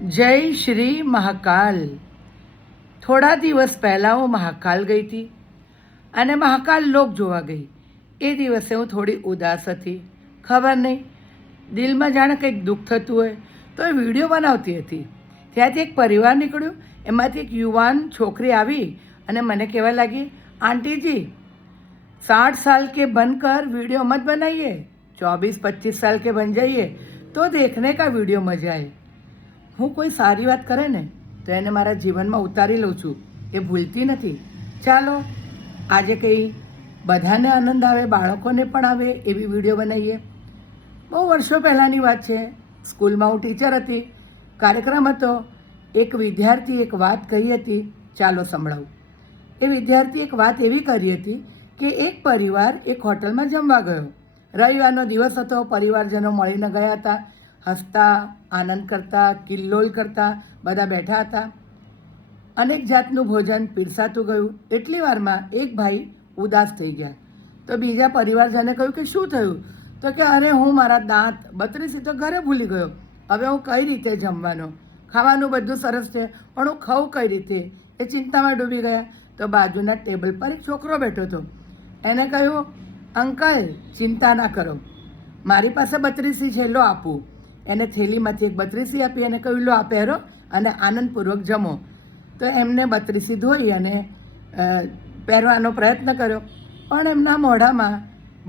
જય શ્રી મહાકાલ. થોડા દિવસ પહેલાં હું મહાકાલ ગઈ હતી અને મહાકાલ લોક જોવા ગઈ. એ દિવસે હું થોડી ઉદાસ હતી. ખબર નહીં, દિલમાં જાણે કંઈક દુઃખ થતું હોય તો એ વિડીયો બનાવતી હતી. ત્યાંથી એક પરિવાર નીકળ્યું. એમાંથી એક યુવાન છોકરી આવી અને મને કહેવા લાગી, આંટીજી 60 साल के बनकर वीडियो मत बनाइए, 24-25 साल के बन जाइए तो देखने का वीडियो मजा आए. હું કોઈ સારી વાત કરે ને તો એને મારા જીવનમાં ઉતારી લઉં છું, એ ભૂલતી નથી. ચાલો આજે કંઈ બધાને આનંદ આવે, બાળકોને પણ આવે એવી વિડીયો બનાવીએ. બહુ વર્ષો પહેલાંની વાત છે. સ્કૂલમાં હું ટીચર હતી. કાર્યક્રમ હતો. એક વિદ્યાર્થી એક વાત કહી હતી. ચાલો સંભળાવું. એ વિદ્યાર્થી એક વાત એવી કરી હતી કે એક પરિવાર એક હોટલમાં જમવા ગયો. રવિવારનો દિવસ હતો. પરિવારજનો મળીને ગયા હતા. હસતા, આનંદ કરતા, કિલ્લોલ કરતા બધા બેઠા હતા. અનેક જાતનું ભોજન પીરસાતું ગયું. એટલી વારમાં એક ભાઈ ઉદાસ થઈ ગયા. તો બીજા પરિવારજને કહ્યું કે શું થયું? તો કે અરે હું મારા દાંત બત્રીસી તો ઘરે ભૂલી ગયો. હવે હું કઈ રીતે જમવાનો? ખાવાનું બધું સરસ છે પણ હું ખાઉં કઈ રીતે? એ ચિંતામાં ડૂબી ગયા. તો બાજુના ટેબલ પર એક છોકરો બેઠો હતો. એને કહ્યું, અંકલ ચિંતા ના કરો, મારી પાસે બત્રીસી છે, લો આપું. એને થેલીમાંથી એક બત્રીસી આપી અને કહ્યું, લો આ પહેરો અને આનંદપૂર્વક જમો. તો એમને બત્રીસી ધોઈ અને પહેરવાનો પ્રયત્ન કર્યો, પણ એમના મોઢામાં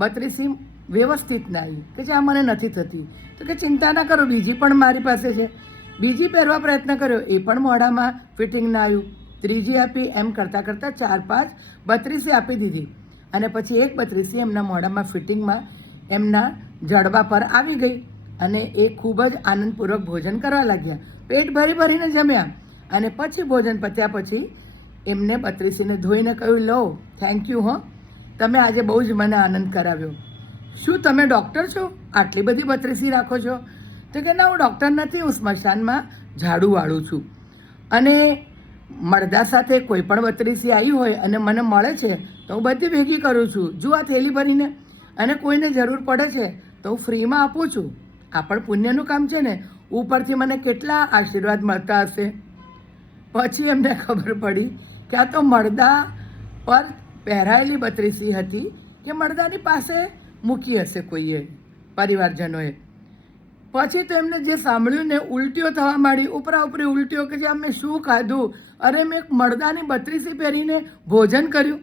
બત્રીસી વ્યવસ્થિત ના આવી. કે જે આ મને નથી થતી. તો કે ચિંતા ના કરો, બીજી પણ મારી પાસે છે. બીજી પહેરવા પ્રયત્ન કર્યો, એ પણ મોઢામાં ફિટિંગ ના આવ્યું. ત્રીજી આપી. એમ કરતાં કરતાં 4-5 બત્રીસી આપી દીધી. અને પછી એક બત્રીસી એમના મોઢામાં ફિટિંગમાં એમના જડબા પર આવી ગઈ અને એ ખૂબ જ આનંદપૂર્વક ભોજન કરવા લાગ્યા. પેટ ભરી ભરીને જમ્યા. અને પછી ભોજન પત્યા પછી એમને બત્રીસીને ધોઈને કહ્યું, લો થેન્ક યુ હો, તમે આજે બહુ જ મને આનંદ કરાવ્યો. શું તમે ડૉક્ટર છો? આટલી બધી બત્રીસી રાખો છો? તો કે ના, હું ડૉક્ટર નથી, હું સ્મશાનમાં ઝાડુ વાળું છું. અને મળદા સાથે કોઈ પણ બત્રીસી આવી હોય અને મને મળે છે તો હું બધી ભેગી કરું છું. જો આ થેલી ભરીને, અને કોઈને જરૂર પડે છે તો હું ફ્રીમાં આપું છું. આ પણ પુણ્યનું કામ છે ને. ઉપરથી મને કેટલા આશીર્વાદ મળતા હશે. પછી એમને ખબર પડી કે આ તો મળદા પર પહેરાયેલી બત્રીસી હતી કે મળદાની પાસે મૂકી હશે કોઈએ, પરિવારજનોએ. પછી તો એમને જે સાંભળ્યું ને, ઉલટીઓ થવા માંડી, ઉપરા ઉપરી ઉલટીઓ, કે જે અમે શું ખાધું? અરે મેં એક મળદાની બત્રીસી પહેરીને ભોજન કર્યું.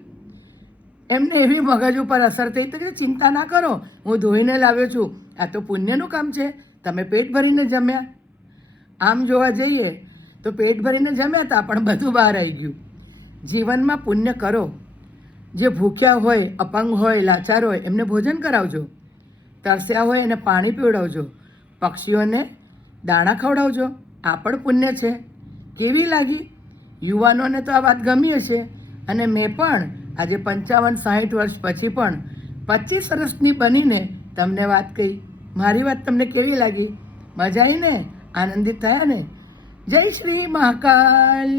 એમને એવી મગજ ઉપર અસર થઈ તો કે ચિંતા ના કરો, હું ધોઈને લાવ્યો છું, આ તો પુણ્યનું કામ છે, તમે પેટ ભરીને જમ્યા. આમ જોવા જઈએ તો પેટ ભરીને જમ્યા હતા પણ બધું બહાર આવી ગયું. જીવનમાં પુણ્ય કરો. જે ભૂખ્યા હોય, અપંગ હોય, લાચાર હોય એમને ભોજન કરાવજો. તરસ્યા હોય એને પાણી પીવડાવજો. પક્ષીઓને દાણા ખવડાવજો. આ પણ પુણ્ય છે. કેવી લાગી? યુવાનોને તો આ વાત ગમી હશે. અને મેં પણ આજે 55-60 વર્ષ પછી પણ 25 વર્ષની બનીને તમને વાત કહી. મારી વાત તમને કેવી લાગી? મજા આવી ને? આનંદિત થયા ને? જય શ્રી મહાકાલ.